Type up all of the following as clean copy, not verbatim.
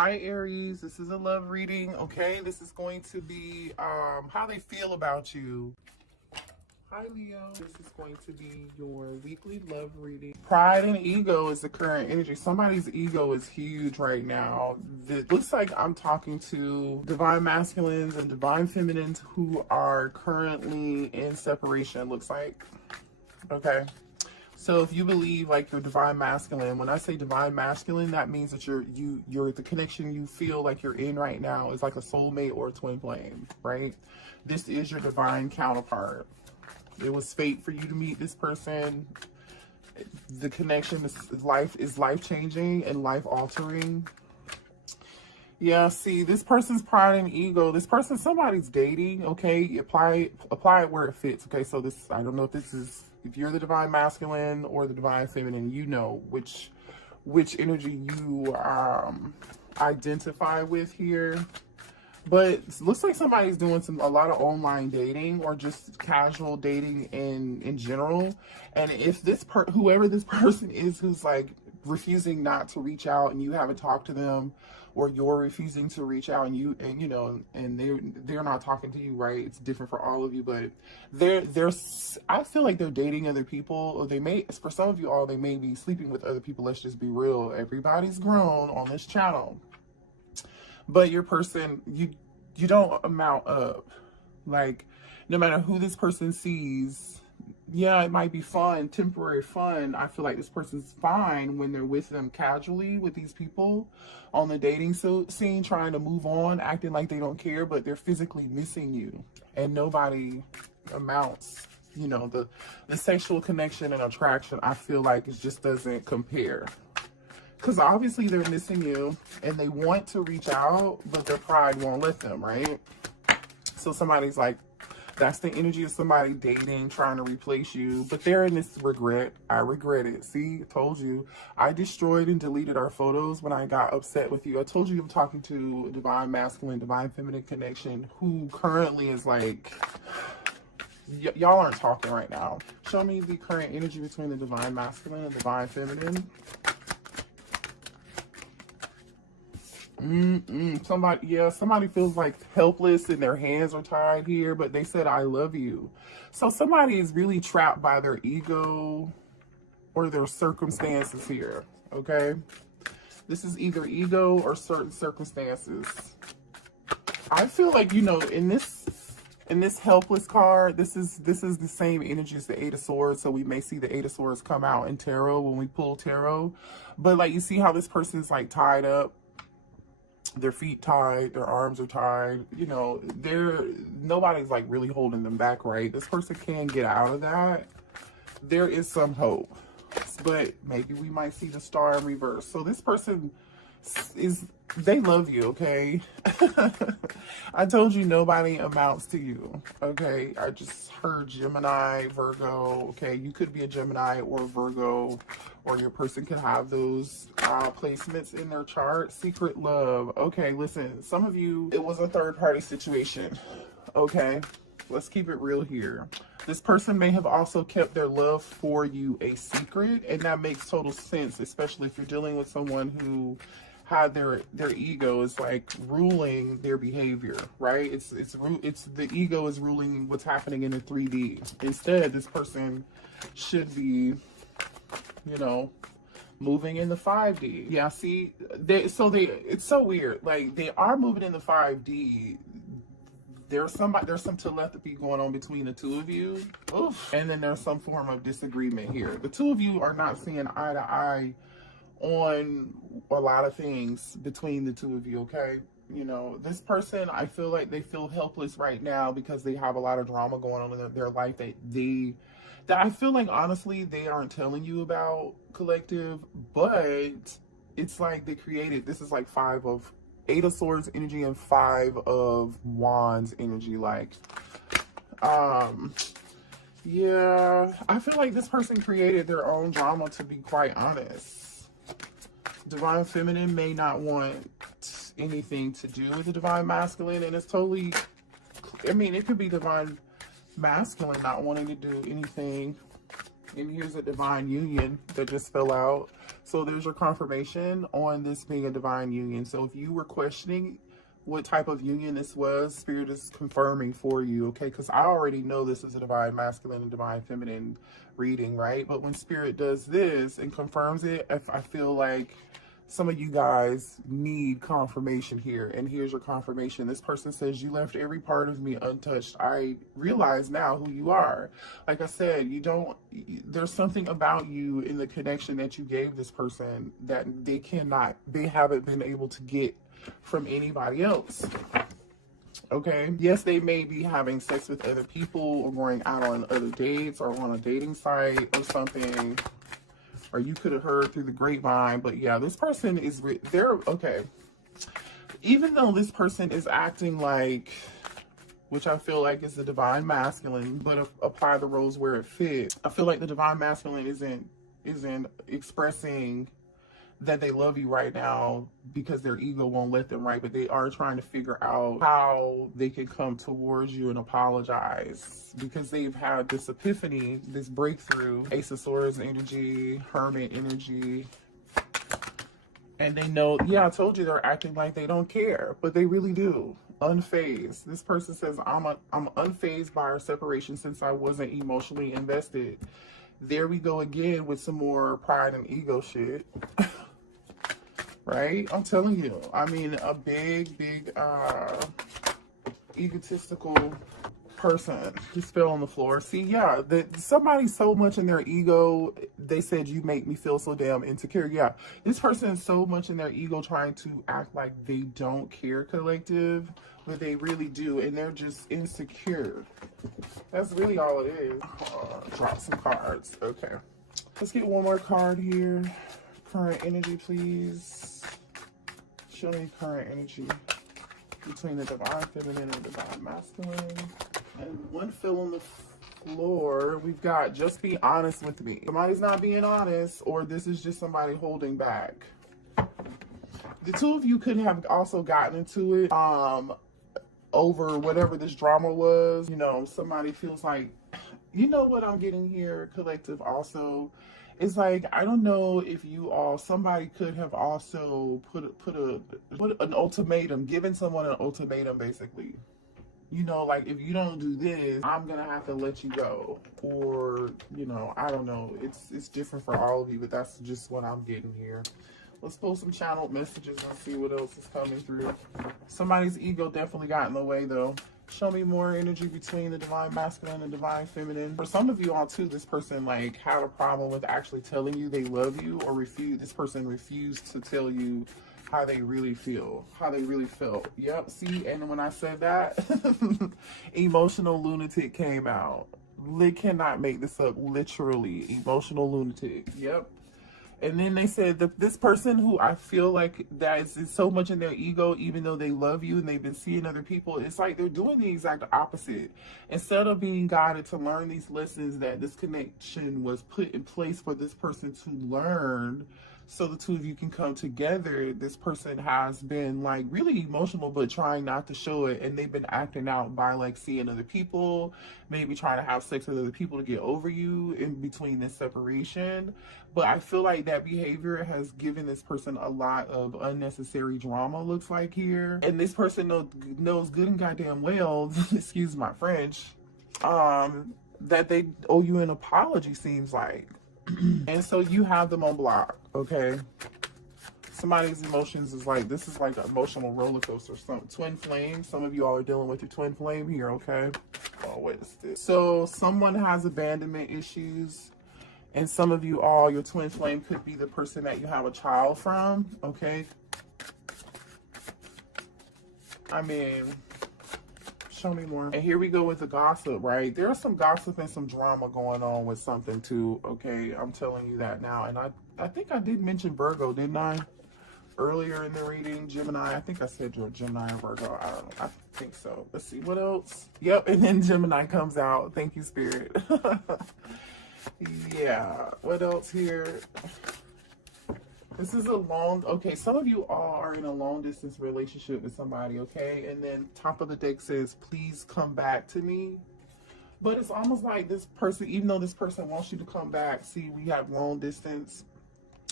Hi Aries, this is a love reading. Okay, this is going to be how they feel about you. Hi Leo, this is going to be your weekly love reading. Pride and ego is the current energy. Somebody's ego is huge right now. It looks like I'm talking to divine masculines and divine feminines who are currently in separation, looks like. Okay. So if you believe like you're divine masculine, when I say divine masculine, that means that you're the connection you feel like you're in right now is like a soulmate or a twin flame, right? This is your divine counterpart. It was fate for you to meet this person. The connection is life changing and life altering. Yeah, see, this person's pride and ego. This person, somebody's dating. Okay, apply it where it fits. Okay, so this, I don't know if you're the divine masculine or the divine feminine, you know which energy you identify with here. But it looks like somebody's doing a lot of online dating or just casual dating in general. And if whoever this person is who's like refusing not to reach out and you haven't talked to them, or you're refusing to reach out and they're not talking to you, right? It's different for all of you, but I feel like they're dating other people, or for some of you all, they may be sleeping with other people. Let's just be real. Everybody's grown on this channel. But your person, you don't amount up. Like, no matter who this person sees, yeah, it might be fun, temporary fun. I feel like this person's fine when they're with them casually with these people on the dating scene, trying to move on, acting like they don't care, but they're physically missing you. And nobody amounts, the sexual connection and attraction, I feel like it just doesn't compare. Because obviously they're missing you and they want to reach out, but their pride won't let them, right? So somebody's like, that's the energy of somebody dating, trying to replace you. But they're in this regret. I regret it. See, I told you. I destroyed and deleted our photos when I got upset with you. I told you I'm talking to a divine masculine, divine feminine connection who currently is like, y'all aren't talking right now. Show me the current energy between the divine masculine and divine feminine. Somebody feels like helpless and their hands are tied here, but they said, I love you. So somebody is really trapped by their ego or their circumstances here, okay? This is either ego or certain circumstances. I feel like, in this helpless card, this is the same energy as the Eight of Swords. So we may see the Eight of Swords come out in tarot when we pull tarot. But like, you see how this person's like tied up. Their feet tied, their arms are tied, nobody's like really holding them back, right? This person can get out of that. There is some hope, but maybe we might see the star in reverse. So this person they love you, okay? I told you nobody amounts to you, okay? I just heard Gemini, Virgo, okay? You could be a Gemini or a Virgo, or your person could have those placements in their chart. Secret love. Okay, listen, some of you, it was a third-party situation, okay? Let's keep it real here. This person may have also kept their love for you a secret, and that makes total sense, especially if you're dealing with someone who had their ego is like ruling their behavior, right? It's the ego is ruling what's happening in the 3D. Instead, this person should be, moving in the 5D. Yeah, see, it's so weird. Like, they are moving in the 5D. There's some telepathy going on between the two of you. Oof. And then there's some form of disagreement here. The two of you are not seeing eye to eye on a lot of things between the two of you, okay? This person, I feel like they feel helpless right now because they have a lot of drama going on in their life that I feel like, honestly, they aren't telling you about, collective, but it's like they created, this is like Eight of Swords energy and Five of Wands energy, like, yeah, I feel like this person created their own drama, to be quite honest. Divine feminine may not want anything to do with the divine masculine, and it's totally, it could be divine masculine not wanting to do anything. And here's a divine union that just fell out. So there's your confirmation on this being a divine union. So if you were questioning what type of union this was, Spirit is confirming for you, okay? Because I already know this is a divine masculine and divine feminine reading, right? But when Spirit does this and confirms it, if I feel like some of you guys need confirmation here, and here's your confirmation. This person says, you left every part of me untouched. I realize now who you are. Like I said, there's something about you in the connection that you gave this person that they haven't been able to get from anybody else. Okay, yes, they may be having sex with other people or going out on other dates or on a dating site or something, or you could have heard through the grapevine. But yeah, this person is they're okay. Even though this person is acting like, which I feel like is the divine masculine, but apply the roles where it fits. I feel like the divine masculine isn't expressing that they love you right now because their ego won't let them, right? But they are trying to figure out how they can come towards you and apologize because they've had this epiphany, this breakthrough, Ace of Swords energy, Hermit energy. And they know, yeah, I told you they're acting like they don't care, but they really do. Unfazed. This person says, I'm unfazed by our separation since I wasn't emotionally invested. There we go again with some more pride and ego shit. Right? I'm telling you. I mean, a big egotistical person just fell on the floor. See, yeah, somebody's so much in their ego. They said, you make me feel so damn insecure. Yeah, this person is so much in their ego trying to act like they don't care, collective, but they really do, and they're just insecure. That's really all it is. Drop some cards. Okay, let's get one more card here. Current energy, please. Show me current energy between the divine feminine and divine masculine. And one fell on the floor. We've got, just be honest with me. Somebody's not being honest, or this is just somebody holding back. The two of you could have also gotten into it over whatever this drama was. You know, somebody feels like, you know what I'm getting here, collective, also. It's like, I don't know if somebody could have also put an ultimatum, given someone an ultimatum, basically. You know, like, if you don't do this, I'm gonna have to let you go. Or, you know, I don't know. It's different for all of you, but that's just what I'm getting here. Let's pull some channeled messages and see what else is coming through. Somebody's ego definitely got in the way, though. Show me more energy between the divine masculine and divine feminine. For some of you all too, this person like had a problem with actually telling you they love you, or this person refused to tell you how they really feel, how they really felt. Yep, see, and when I said that, emotional lunatic came out. They cannot make this up, literally. Emotional lunatic. Yep. And then they said that this person who I feel like that is so much in their ego, even though they love you and they've been seeing other people, it's like they're doing the exact opposite. Instead of being guided to learn these lessons that this connection was put in place for this person to learn, so the two of you can come together, this person has been like really emotional, but trying not to show it. And they've been acting out by like seeing other people, maybe trying to have sex with other people to get over you in between this separation. But I feel like that behavior has given this person a lot of unnecessary drama, looks like here. And this person knows good and goddamn well, excuse my French, that they owe you an apology, seems like. And so you have them on block, okay? Somebody's emotions is like, this is like an emotional roller coaster. Some twin flame. Some of you all are dealing with your twin flame here, okay? Oh, what is this? So someone has abandonment issues, and some of you all, your twin flame could be the person that you have a child from, okay? I mean, show me more. And here we go with the gossip, right? There's some gossip and some drama going on with something too, okay? I'm telling you that now. And I think I did mention Virgo, didn't I? Earlier in the reading, Gemini. I think I said Gemini or Virgo. I don't know. I think so. Let's see, what else? Yep, and then Gemini comes out. Thank you, Spirit. Yeah, what else here? This is okay, some of you all are in a long distance relationship with somebody, okay? And then top of the deck says, please come back to me. But it's almost like this person, even though this person wants you to come back, see, we have long distance.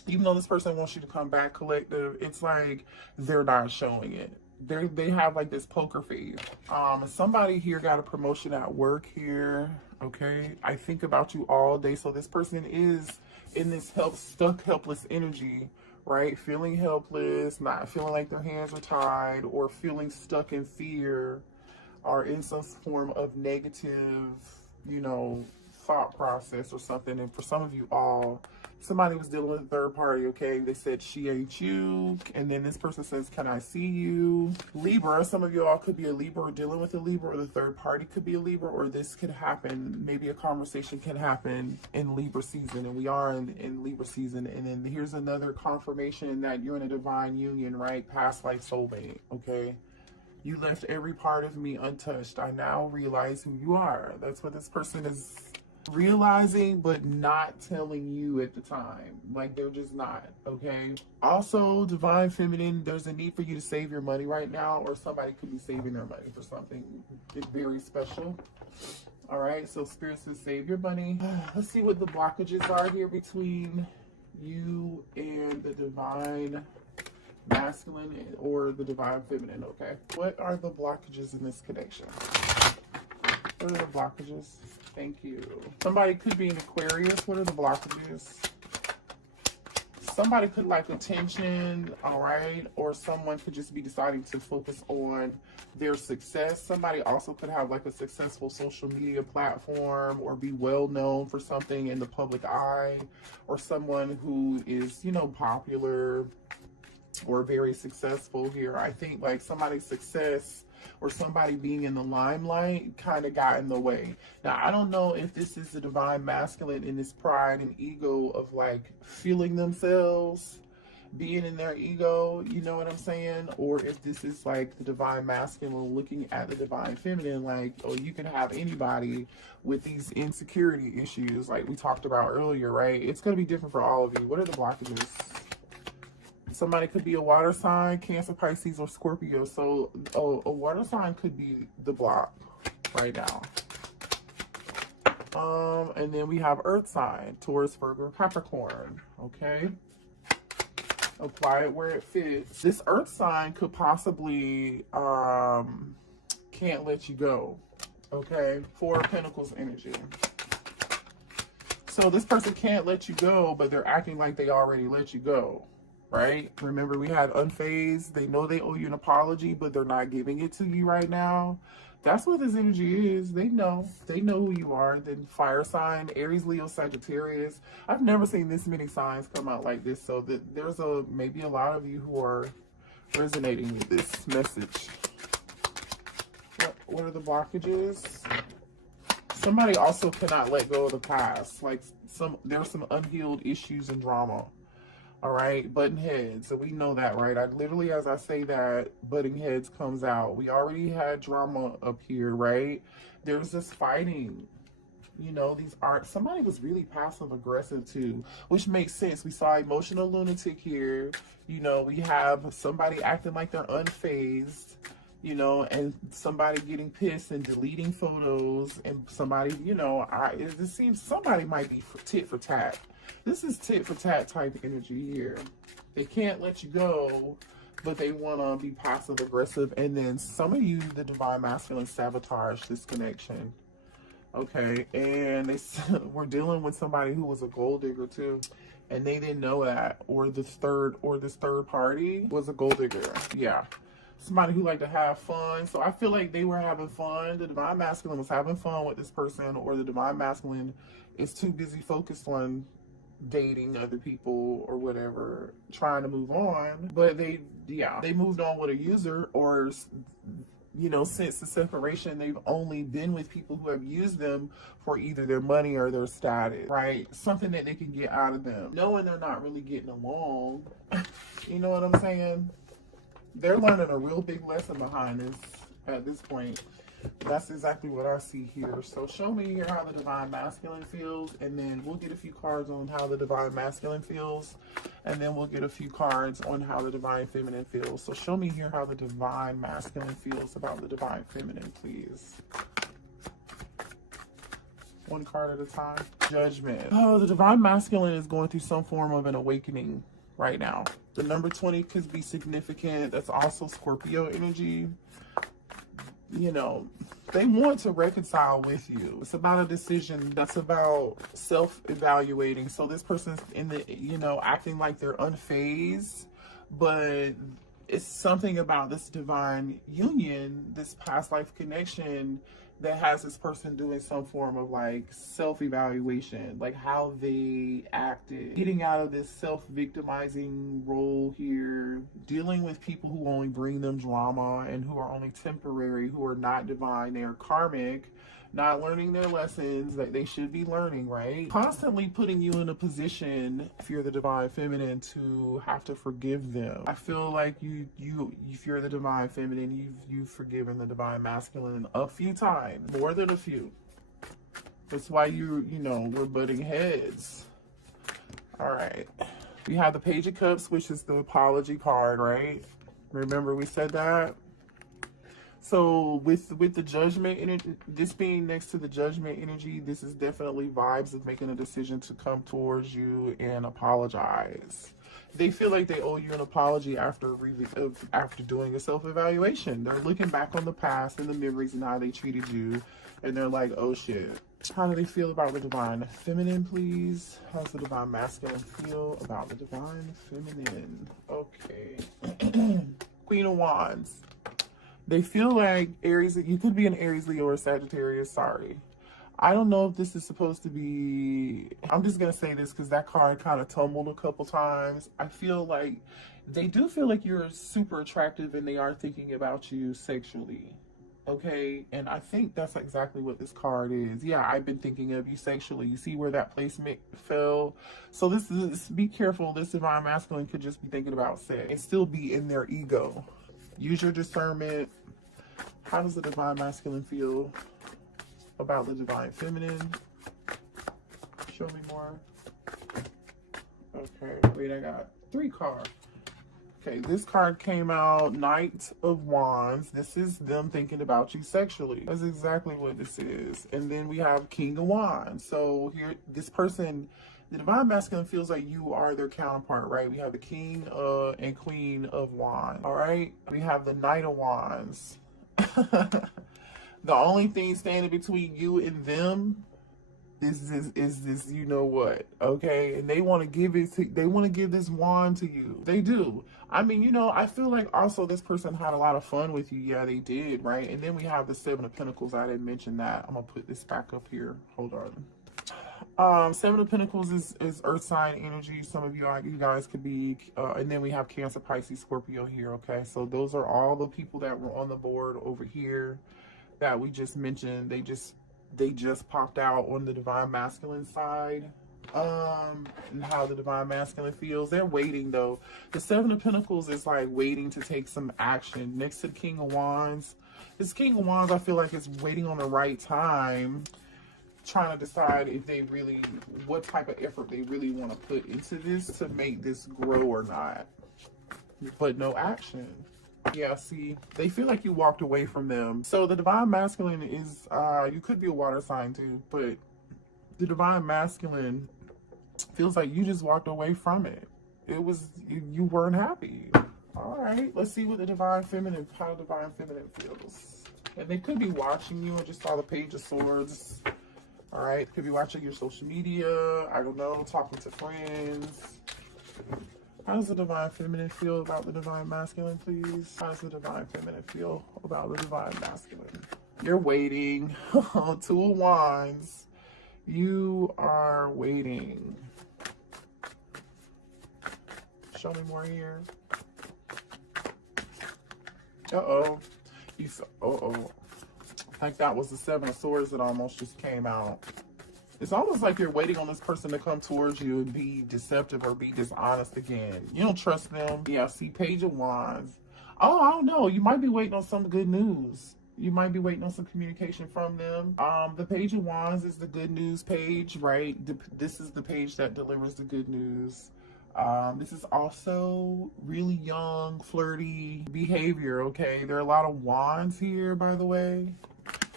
Even though this person wants you to come back, collective, it's like they're not showing it. They have like this poker face. Somebody here got a promotion at work here. Okay, I think about you all day. So this person is in this stuck helpless energy, right? Feeling helpless, not feeling like their hands are tied, or feeling stuck in fear, or in some form of negative, you know, thought process or something. And for some of you all, somebody was dealing with a third party, okay? They said, she ain't you. And then this person says, can I see you? Libra, some of you all could be a Libra or dealing with a Libra, or the third party could be a Libra, or this could happen. Maybe a conversation can happen in Libra season, and we are in Libra season. And then here's another confirmation that you're in a divine union, right? Past life soulmate, okay? You left every part of me untouched. I now realize who you are. That's what this person is realizing, but not telling you at the time. Like, they're just not, okay? Also, divine feminine, there's a need for you to save your money right now, or somebody could be saving their money for something very special. All right, so spirit says save your money. Let's see what the blockages are here between you and the divine masculine or the divine feminine, okay? What are the blockages in this connection? What are the blockages? Thank you. Somebody could be an Aquarius. What are the blockages? Somebody could like attention, all right? Or someone could just be deciding to focus on their success. Somebody also could have like a successful social media platform, or be well known for something in the public eye, or someone who is, you know, popular or very successful here. I think like somebody's success or somebody being in the limelight kind of got in the way. Now, I don't know if this is the divine masculine in this pride and ego of like feeling themselves, being in their ego, you know what I'm saying? Or if this is like the divine masculine looking at the divine feminine, like, oh, you can have anybody with these insecurity issues like we talked about earlier, right? It's going to be different for all of you. What are the blockages? Somebody could be a water sign, Cancer, Pisces, or Scorpio. So a water sign could be the block right now. And then we have earth sign, Taurus, Virgo, Capricorn. Okay. Apply it where it fits. This earth sign could possibly can't let you go. Okay. Four of Pentacles energy. So this person can't let you go, but they're acting like they already let you go. Right? Remember, we had unfazed. They know they owe you an apology, but they're not giving it to you right now. That's what this energy is. They know who you are. Then fire sign, Aries, Leo, Sagittarius. I've never seen this many signs come out like this. So that there's maybe a lot of you who are resonating with this message. What are the blockages? Somebody also cannot let go of the past. Like there's some unhealed issues and drama. All right, button heads. So we know that, right? I literally, as I say that, butting heads comes out. We already had drama up here, right? There's this fighting. You know, somebody was really passive aggressive too, which makes sense. We saw emotional lunatic here. You know, we have somebody acting like they're unfazed, you know, and somebody getting pissed and deleting photos, and somebody, you know, it seems somebody might be tit for tat. This is tit for tat type energy here. They can't let you go, but they want to be passive aggressive. And then some of you, the divine masculine, sabotage this connection. Okay, and we're dealing with somebody who was a gold digger too, and they didn't know that, or this third party was a gold digger. Yeah, somebody who liked to have fun. So I feel like they were having fun. The divine masculine was having fun with this person, or the divine masculine is too busy focused on dating other people or whatever, trying to move on. But they moved on with a user, or, you know, since the separation, they've only been with people who have used them for either their money or their status, right? Something that they can get out of them, knowing they're not really getting along. You know what I'm saying? They're learning a real big lesson behind this at this point. That's exactly what I see here. So show me here how the divine masculine feels, and then we'll get a few cards on how the divine masculine feels, and then we'll get a few cards on how the divine feminine feels. So show me here how the divine masculine feels about the divine feminine, please. One card at a time. Judgment. Oh, the divine masculine is going through some form of an awakening right now. The number 20 could be significant. That's also Scorpio energy. You know, they want to reconcile with you. It's about a decision. That's about self-evaluating. So this person's in the, you know, acting like they're unfazed, but it's something about this divine union, this past life connection, that has this person doing some form of like self-evaluation, like how they acted, getting out of this self-victimizing role here, dealing with people who only bring them drama and who are only temporary, who are not divine, they are karmic, not learning their lessons that they should be learning, right? Constantly putting you in a position, if you're the divine feminine, to have to forgive them. I feel like if you're the divine feminine, you've forgiven the divine masculine a few times, more than a few. That's why you know, we're butting heads. All right. We have the Page of Cups, which is the apology card, right? Remember we said that? So with the judgment energy, this being next to the judgment energy, this is definitely vibes of making a decision to come towards you and apologize. They feel like they owe you an apology after doing a self-evaluation. They're looking back on the past and the memories and how they treated you, and they're like, oh shit. How do they feel about the divine feminine, please? How's the divine masculine feel about the divine feminine? Okay. Queen of Wands. They feel like Aries, you could be an Aries, Leo, or Sagittarius, sorry. I don't know if this is supposed to be, I'm just going to say this because that card kind of tumbled a couple times. I feel like they do feel like you're super attractive and they are thinking about you sexually. Okay, and I think that's exactly what this card is. Yeah, I've been thinking of you sexually. You see where that placement fell? So this is, be careful. This divine masculine could just be thinking about sex and still be in their ego. Use your discernment. How does the divine masculine feel about the divine feminine? Show me more. Okay, wait, I got 3 cards. Okay, this card came out, Knight of Wands. This is them thinking about you sexually. That's exactly what this is. And then we have King of Wands. So here, this person, the divine masculine feels like you are their counterpart, right? We have the King and Queen of Wands, all right? We have the Knight of Wands. The only thing standing between you and them is this, you know what, okay? And they want to give it to, they want to give this wand to you. They do. I mean, you know, I feel like also this person had a lot of fun with you. Yeah, they did, right? And then we have the 7 of Pentacles. I didn't mention that. I'm gonna put this back up here. Hold on. 7 of Pentacles is earth sign energy. Some of you guys could be, and then we have Cancer, Pisces, Scorpio here, okay? So those are all the people that were on the board over here that we just mentioned. They just popped out on the divine masculine side, and how the divine masculine feels. They're waiting though. The 7 of Pentacles is like waiting to take some action. Next to the King of Wands, this King of Wands, I feel like is waiting on the right time, trying to decide if they really, what type of effort they really want to put into this to make this grow or not, but no action. Yeah, see, they feel like you walked away from them. So the divine masculine is, you could be a water sign too, but the divine masculine feels like you just walked away from it. It was, you weren't happy. All right, let's see what the divine feminine, how the divine feminine feels. And they could be watching you. I just saw the Page of Swords. All right, could be watching your social media. I don't know, talking to friends. How does the divine feminine feel about the divine masculine, please? How does the divine feminine feel about the divine masculine? You're waiting. 2 of Wands. You are waiting. Show me more here. Uh-oh. Uh-oh. Like that was the 7 of Swords that almost just came out. It's almost like you're waiting on this person to come towards you and be deceptive or be dishonest again. You don't trust them. Yeah, see, Page of Wands. Oh, I don't know. You might be waiting on some good news. You might be waiting on some communication from them. The Page of Wands is the good news page, right? This is the page that delivers the good news. This is also really young, flirty behavior, okay? There are a lot of wands here, by the way.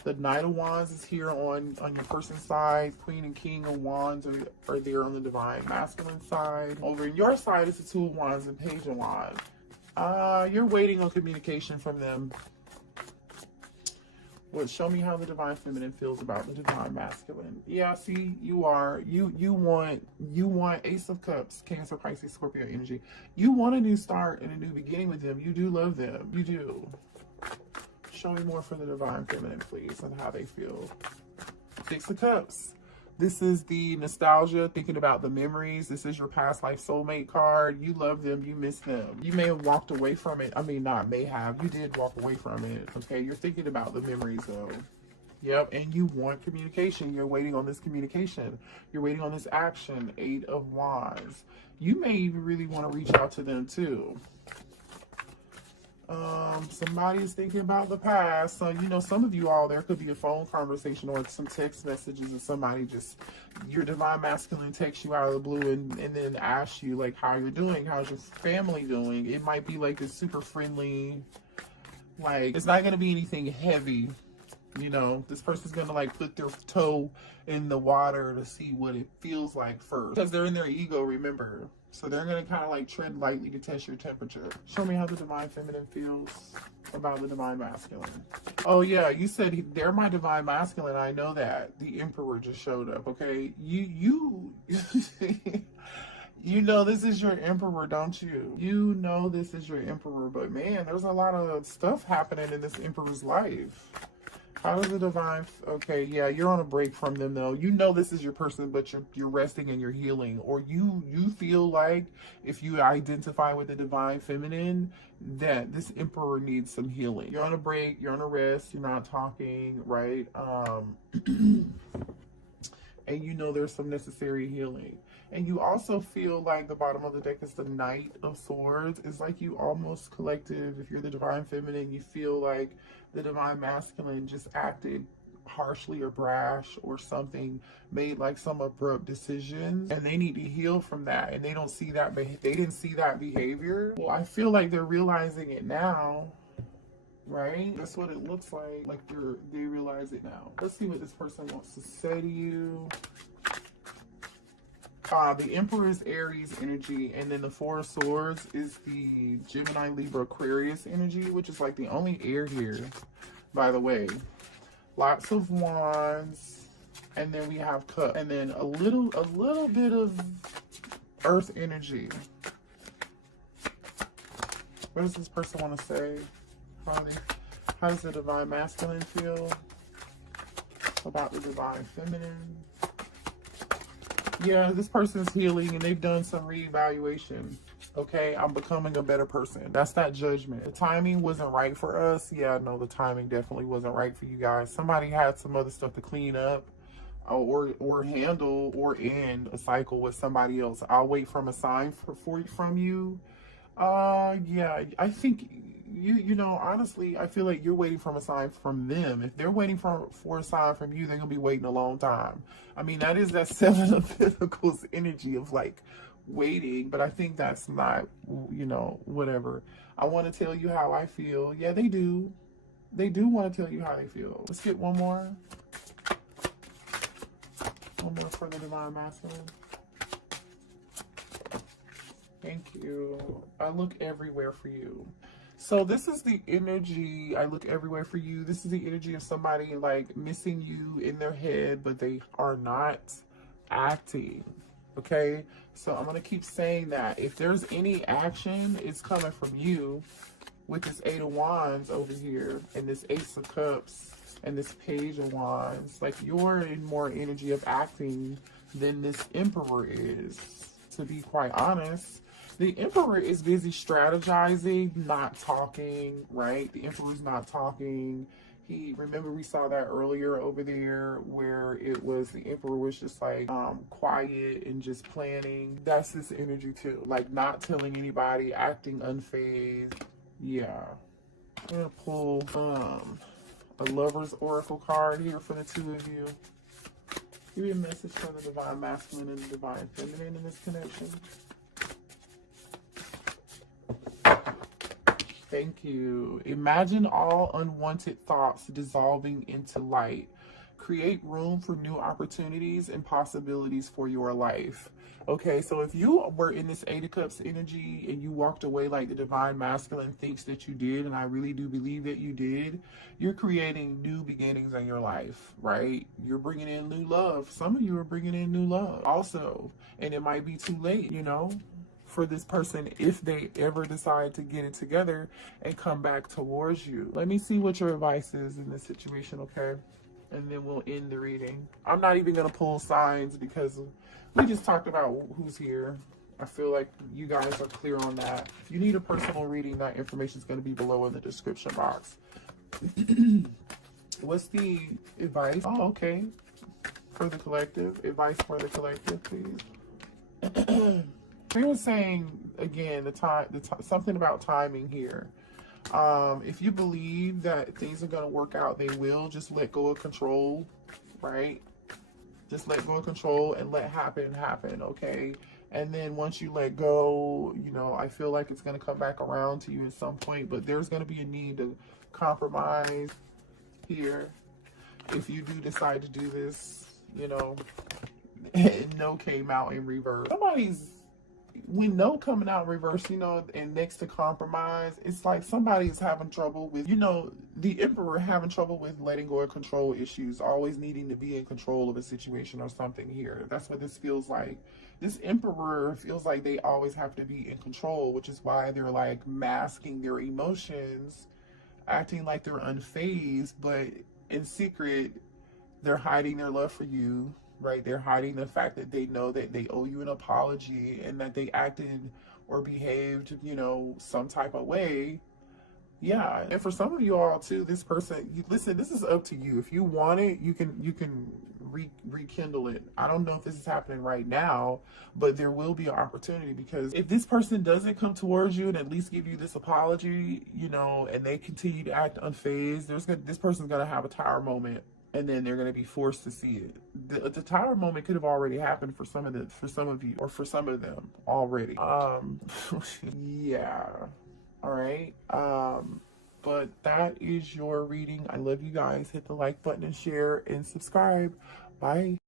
The Knight of Wands is here on your person's side. Queen and King of Wands are there on the Divine Masculine side. Over in your side is the Two of Wands and Page of Wands. You're waiting on communication from them. Well, show me how the Divine Feminine feels about the Divine Masculine. Yeah, see, you want Ace of Cups, Cancer, Pisces, Scorpio energy. You want a new start and a new beginning with them. You do love them. You do. Show me more for the Divine Feminine, please, and how they feel. Six of Cups. This is the nostalgia, thinking about the memories. This is your past life soulmate card. You love them. You miss them. You may have walked away from it. I mean, not may have. You did walk away from it. Okay, you're thinking about the memories, though. Yep, and you want communication. You're waiting on this communication. You're waiting on this action. Eight of Wands. You may even really want to reach out to them, too. Somebody is thinking about the past. So, you know, some of you all, there could be a phone conversation or some text messages, and somebody just, your Divine Masculine texts you out of the blue and then asks you, like, how you're doing, how's your family doing. It might be like this super friendly, like, it's not going to be anything heavy. You know, this person's going to like put their toe in the water to see what it feels like first, because they're in their ego, remember. So they're going to kind of like tread lightly to test your temperature. Show me how the Divine Feminine feels about the Divine Masculine. Oh yeah, you said they're my Divine Masculine. I know that. The Emperor just showed up, okay? You you know this is your Emperor, don't you? You know this is your Emperor, but man, there's a lot of stuff happening in this Emperor's life. How does the Divine... Okay, yeah, you're on a break from them, though. You know this is your person, but you're resting and you're healing. Or you feel like, if you identify with the Divine Feminine, that this Emperor needs some healing. You're on a break, you're on a rest, you're not talking, right? And you know there's some necessary healing. And you also feel like the bottom of the deck is the Knight of Swords. It's like you almost collective, if you're the Divine Feminine, you feel like the Divine Masculine just acted harshly or brash or something, made like some abrupt decisions, and they need to heal from that, and they don't see that, they didn't see that behavior. Well, I feel like they're realizing it now, right? That's what it looks like they realize it now. Let's see what this person wants to say to you. The Emperor is Aries energy, and then the Four of Swords is the Gemini, Libra, Aquarius energy, which is like the only air here, by the way. Lots of Wands, and then we have Cup, and then a little bit of Earth energy. What does this person want to say? How does the Divine Masculine feel about the Divine Feminine? Yeah, this person's healing and they've done some reevaluation. Okay, I'm becoming a better person. That's that judgment. The timing wasn't right for us. Yeah, no, the timing definitely wasn't right for you guys. Somebody had some other stuff to clean up or handle or end a cycle with somebody else. I'll wait from a sign from you. Yeah, I think you know, honestly, I feel like you're waiting from a sign from them. If they're waiting for a sign from you, they're gonna be waiting a long time. I mean, that is that Seven of Pentacles energy of like waiting, but I think that's not, you know, whatever. I want to tell you how I feel. Yeah, they do want to tell you how they feel. Let's get one more for the Divine Masculine. Thank you. I look everywhere for you. So this is the energy, I look everywhere for you. This is the energy of somebody like missing you in their head, but they are not acting. Okay? So I'm going to keep saying that. If there's any action, it's coming from you with this Eight of Wands over here and this Ace of Cups and this Page of Wands. Like you're in more energy of acting than this Emperor is, to be quite honest. The Emperor is busy strategizing, not talking, right? The Emperor's not talking. Remember we saw that earlier over there where it was the Emperor was just like quiet and just planning. That's this energy too. Like not telling anybody, acting unfazed. Yeah. I'm gonna pull a Lover's Oracle card here for the two of you. Give me a message from the Divine Masculine and the Divine Feminine in this connection. Thank you. Imagine all unwanted thoughts dissolving into light. Create room for new opportunities and possibilities for your life. Okay, so if you were in this Eight of Cups energy and you walked away like the divine masculine thinks that you did, and I really do believe that you did, you're creating new beginnings in your life, right? You're bringing in new love. Some of you are bringing in new love also, and it might be too late, you know, for this person if they ever decide to get it together and come back towards you. Let me see what your advice is in this situation, okay? And then we'll end the reading. I'm not even going to pull signs because we just talked about who's here. I feel like you guys are clear on that. If you need a personal reading, that information is going to be below in the description box. What's the advice? Oh, okay. For the collective. Advice for the collective, please. He was saying again something about timing here. If you believe that things are going to work out, they will. Just let go of control, right? Just let go of control and let happen, okay? And then once you let go, you know, I feel like it's going to come back around to you at some point, but there's going to be a need to compromise here. If you do decide to do this, you know, no came out in reverse. When no coming out in reverse, you know, and next to compromise, it's like somebody's having trouble with, you know, the Emperor having trouble with letting go of control issues, always needing to be in control of a situation or something here. That's what this feels like. This Emperor feels like they always have to be in control, which is why they're like masking their emotions, acting like they're unfazed, but in secret, they're hiding their love for you. Right, they're hiding the fact that they know that they owe you an apology and that they acted or behaved, you know, some type of way. Yeah, and for some of you all too, this person, listen, this is up to you. If you want it, you can rekindle it. I don't know if this is happening right now, but there will be an opportunity, because if this person doesn't come towards you and at least give you this apology, you know, and they continue to act unfazed, this person's gonna have a tower moment. And then they're going to be forced to see it. The tower moment could have already happened for some of you, or for some of them already. Yeah. All right. But that is your reading. I love you guys. Hit the like button and share and subscribe. Bye.